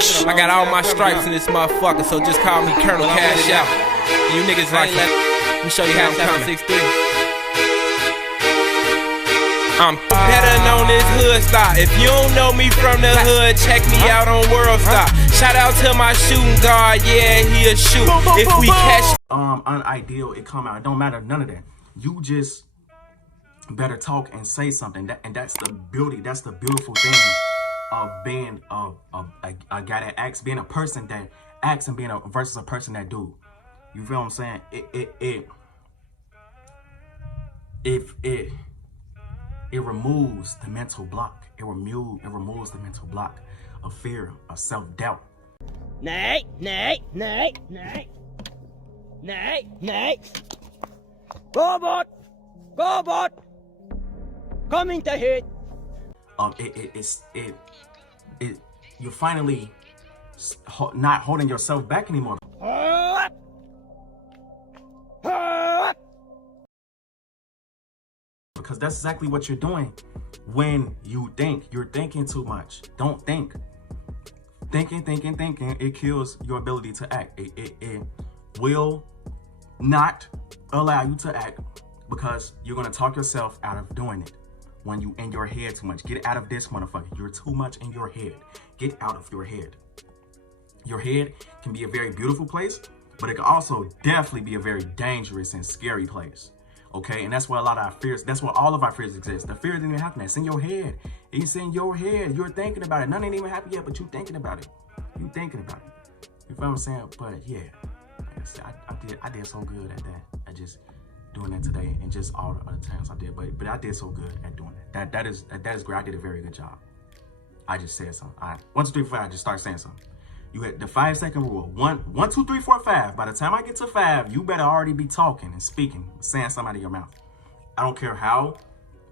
I got all my stripes in this motherfucker, so just call me Colonel Cash Out. And you niggas like it. Let me show you how I'm coming. 6'3". I'm better known as Hood Stop. If you don't know me from the hood, check me out on World Stop. Shout out to my shooting guard, yeah, he'll shoot. If we catch unideal, it come out. It don't matter, none of that. You just better talk and say something. And that's the beauty. That's the beautiful thing of being a guy that acts, being a person that acts, and being versus a person that do. You feel what I'm saying? It removes the mental block. It removes the mental block of fear, of self-doubt. Nej. Gå bort! Kom inte hit! You're finally not holding yourself back anymore. Because that's exactly what you're doing when you think. You're thinking too much. Don't think. Thinking, it kills your ability to act. It will not allow you to act because you're going to talk yourself out of doing it when you in your head too much. Get out of this, motherfucker. You're too much in your head. Get out of your head. Your head can be a very beautiful place, but it can also definitely be a very dangerous and scary place. Okay, and that's where a lot of our fears, that's where all of our fears exist. The fear didn't even happen. It's in your head. It's in your head. You're thinking about it. None ain't even happened yet, but you thinking about it. You thinking about it. You feel what I'm saying? But yeah, I did so good at that. I just doing that today, and just all the other times I did. But I did so good at doing that. That is great. I did a very good job. I just said something. All right, 1, 2, 3, 4, 5. I just start saying something. You had the 5-second rule. 1, 2, 3, 4, 5. By the time I get to 5, you better already be talking and speaking, saying something out of your mouth. I don't care how,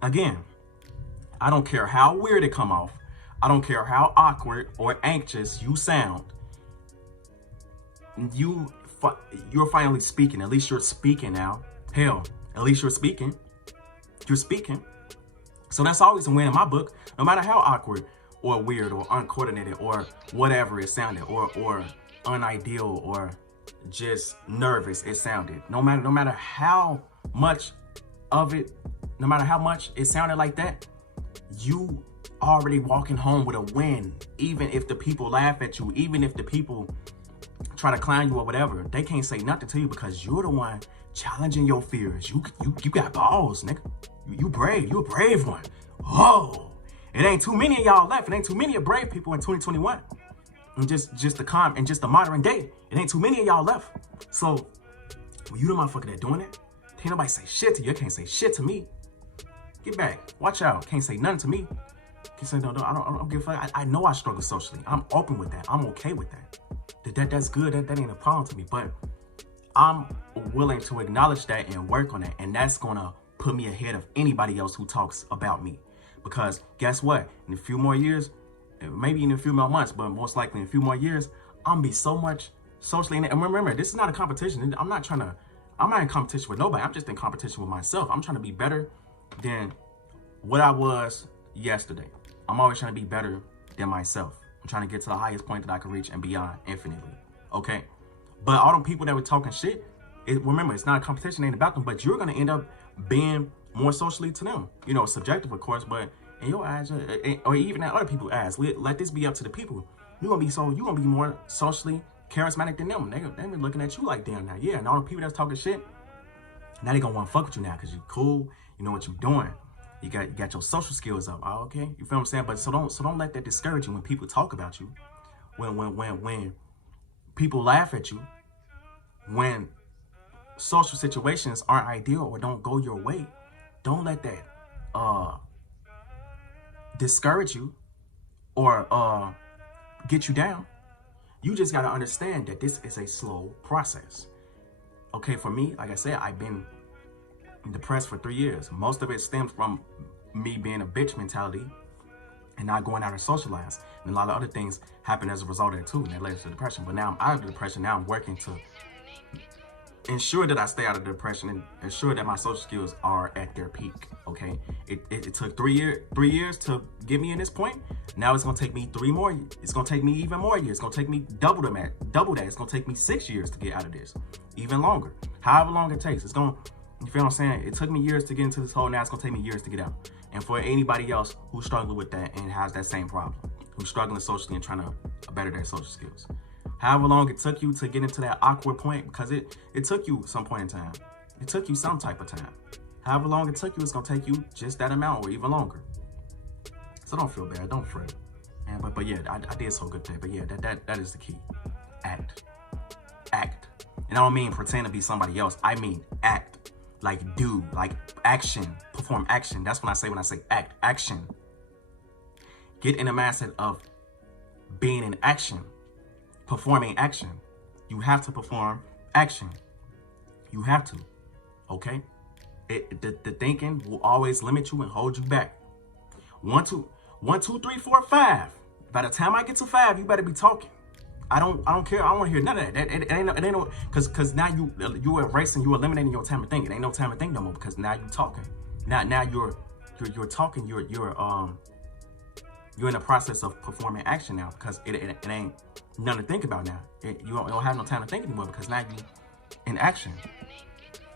again, I don't care how weird it come off. I don't care how awkward or anxious you sound. You're finally speaking. At least you're speaking now. Hell, at least you're speaking. You're speaking. So that's always a win in my book, no matter how awkward or weird or uncoordinated or whatever it sounded, or unideal or just nervous it sounded. No matter how much of it, no matter how much it sounded like that, you already walking home with a win. Even if the people laugh at you, even if the people try to clown you or whatever, they can't say nothing to you because you're the one challenging your fears. You got balls, nigga. You brave. You a brave one. Whoa. It ain't too many of y'all left. It ain't too many of brave people in 2021. And just the calm and just the modern day. It ain't too many of y'all left. So, when you the motherfucker that doing it, can't nobody say shit to you. You can't say shit to me. Get back. Watch out. Can't say nothing to me. Can't say no. I don't give a fuck. I know I struggle socially. I'm open with that. I'm okay with that. That's good. That ain't a problem to me. But I'm willing to acknowledge that and work on it. And that's gonna put me ahead of anybody else who talks about me. Because guess what? In a few more years, maybe in a few more months, but most likely in a few more years, I'm gonna be so much socially. And remember, this is not a competition. I'm not in competition with nobody. I'm just in competition with myself. I'm trying to be better than what I was yesterday. I'm always trying to be better than myself. I'm trying to get to the highest point that I can reach and beyond infinitely. Okay? But all them people that were talking shit, remember, it's not a competition, it ain't about them, but you're gonna end up being more socially to them. You know, subjective, of course, but in your eyes, or even in other people's eyes, let this be up to the people. You're gonna be more socially charismatic than them. They be looking at you like, damn, now, yeah, and all the people that's talking shit, now they gonna wanna fuck with you now, because you cool, you know what you're doing. You got your social skills up. Oh, okay. You feel what I'm saying? But so don't let that discourage you when people talk about you. When people laugh at you, when social situations aren't ideal or don't go your way, don't let that discourage you or get you down. You just gotta understand that this is a slow process. Okay, for me, like I said, I've been depressed for 3 years. Most of it stems from me being a bitch mentality and not going out and socialize. And a lot of other things happen as a result of it too, and that led to depression. But now I'm out of the depression. Now I'm working to ensure that I stay out of depression and ensure that my social skills are at their peak. Okay, it took 3 years to get me in this point. Now it's gonna take me 3 more. It's gonna take me even more years. It's gonna take me double that. It's gonna take me 6 years to get out of this, even longer. However long it takes, it's gonna. You feel what I'm saying? It took me years to get into this hole. Now it's gonna take me years to get out. And for anybody else who's struggling with that and has that same problem, who's struggling socially and trying to better their social skills. However long it took you to get into that awkward point, because it took you some point in time. It took you some type of time. However long it took you, it's going to take you just that amount or even longer. So don't feel bad. Don't fret. And, but yeah, I did so good there. But yeah, that is the key. Act. And I don't mean pretend to be somebody else. I mean act. Like do. Like action. Perform action. That's when I say act. Action. Get in the mindset of being in action. Performing action. You have to perform action. You have to. Okay? The thinking will always limit you and hold you back. 1, 2, 3, 4, 5. By the time I get to 5, you better be talking. I don't care. I don't want to hear none of that. It ain't no, because now you erasing, you eliminating your time to think. It ain't no time to think no more because now you talking. Now you're talking. You're in the process of performing action now because it ain't nothing to think about now. You don't have no time to think anymore because now you in action.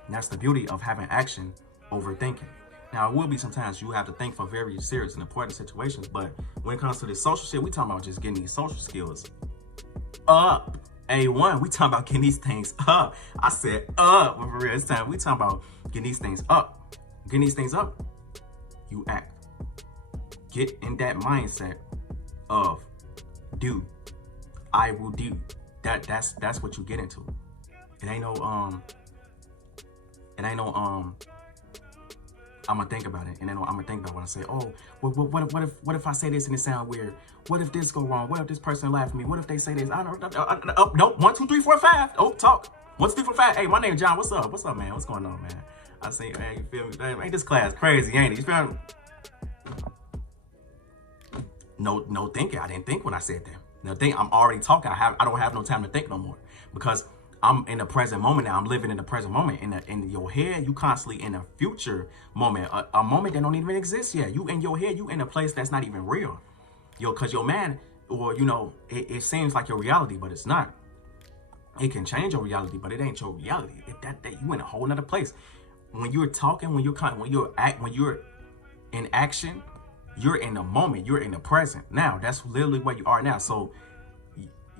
And that's the beauty of having action over thinking. Now, it will be sometimes you have to think for very serious and important situations, but when it comes to this social shit, we talking about just getting these social skills up. A1, we talking about getting these things up. I said up, but for real, this time we talking about getting these things up. Getting these things up, you act. Get in that mindset of do. I will do. That's what you get into. It ain't no I'm gonna think about it, and then I'm gonna think about what I say. Oh, what if I say this and it sound weird? What if this go wrong? What if this person laugh at me? What if they say this? I don't know. Oh, nope. 1, 2, 3, 4, 5. Oh, talk. 1, 2, 3, 4, 5. Hey, my name is John. What's up? What's up, man? What's going on, man? I say, man, you feel me? Man, ain't this class crazy, ain't it? You feel me? No thinking. I didn't think when I said that. No think. I'm already talking. I don't have no time to think no more because I'm in the present moment now. I'm living in the present moment. In your head, you constantly in a future moment, a moment that don't even exist yet. You in your head, you in a place that's not even real. Cause your man, or it seems like your reality, but it's not. It can change your reality, but it ain't your reality. That you in a whole nother place. When you're talking, when you're in action, you're in the moment. You're in the present. Now, that's literally where you are now. So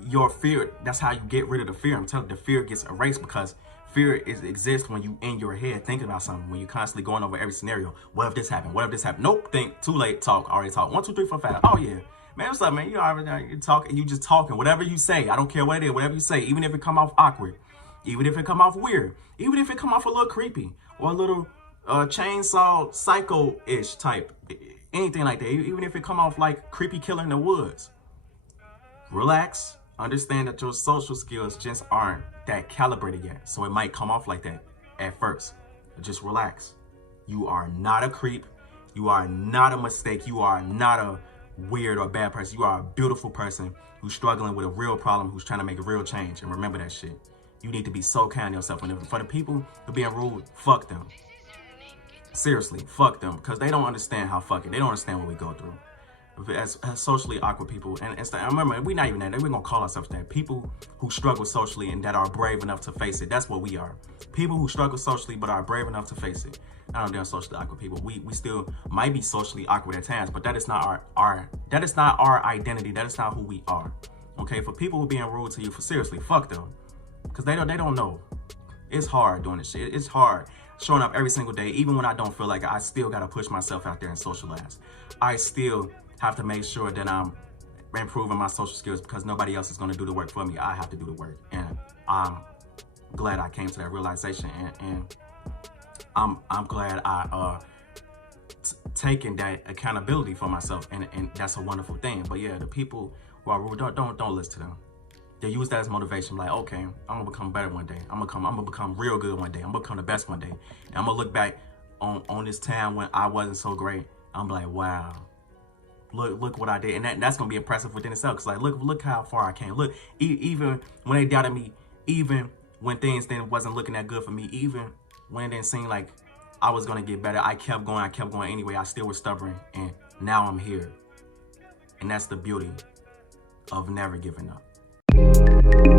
your fear, that's how you get rid of the fear. I'm telling you, the fear gets erased because fear exists when you in your head thinking about something, when you're constantly going over every scenario. What if this happened? What if this happened? Nope, think, too late, talk, already talk. 1, 2, 3, 4, 5. Oh yeah. Man, what's up, man? You already talking, you just talking. Whatever you say, I don't care what it is, whatever you say, even if it come off awkward, even if it come off weird, even if it come off a little creepy or a little chainsaw psycho-ish type, anything like that, even if it come off like creepy killer in the woods. Relax. Understand that your social skills just aren't that calibrated yet. So it might come off like that at first. Just relax. You are not a creep. You are not a mistake. You are not a weird or bad person. You are a beautiful person who's struggling with a real problem, who's trying to make a real change. And remember that shit. You need to be so kind to yourself. And for the people who are being rude, fuck them. Seriously, fuck them. Because they don't understand how fucking, they don't understand what we go through. As socially awkward people, and remember, we're not even that. We're gonna call ourselves that. People who struggle socially and that are brave enough to face it. That's what we are. People who struggle socially but are brave enough to face it. Not only socially awkward people. We still might be socially awkward at times, but that is not our that is not our identity. That is not who we are. Okay, for people who are being rude to you, for seriously, fuck them, because they don't know. It's hard doing this shit. It's hard showing up every single day, even when I don't feel like it. I still gotta push myself out there and socialize. I still have to make sure that I'm improving my social skills because nobody else is going to do the work for me. I have to do the work, and I'm glad I came to that realization, and I'm glad I taken that accountability for myself, and that's a wonderful thing. But yeah, the people who are rude, don't listen to them. They use that as motivation, like, okay, I'm gonna become better one day. I'm gonna become real good one day. I'm gonna become the best one day, and I'm gonna look back on this time when I wasn't so great. I'm like, wow. Look what I did, and that's gonna be impressive within itself. Cause like, look how far I came. Look, even when they doubted me, even when things then wasn't looking that good for me, even when it didn't seem like I was gonna get better, I kept going anyway. I still was stubborn, and now I'm here. And that's the beauty of never giving up.